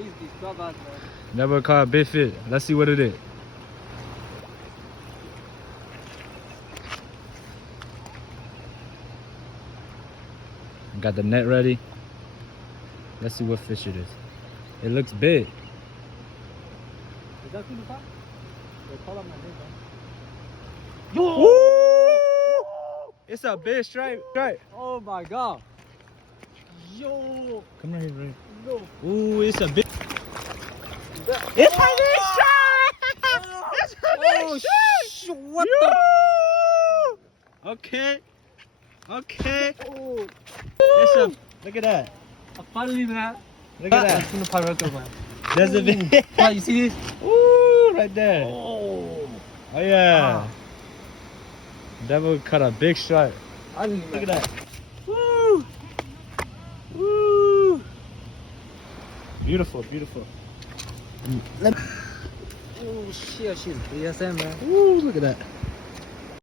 Please, these bad man. Never caught a big fish. Let's see what it is. Got the net ready. Let's see what fish it is. It looks big. Is that Philippine? They call him my name, man. Woo! It's a big stripe. Oh my god. Yo. Come right here, right. No. Ooh, it's a big. It's a big stripe. It's a big stripe. What Okay. Okay. the? Oh. It's a. Look at that. Finally, man. Look at That's that. in the pirate, man. There's a big. Wow, you see this? Ooh, right there. Oh. Oh yeah. Ah. Devil cut a big stripe. Finally, Look at man. that. Woo. Woo. Beautiful, beautiful. Oh shit, shit. Yes, man. Ooh, look at that.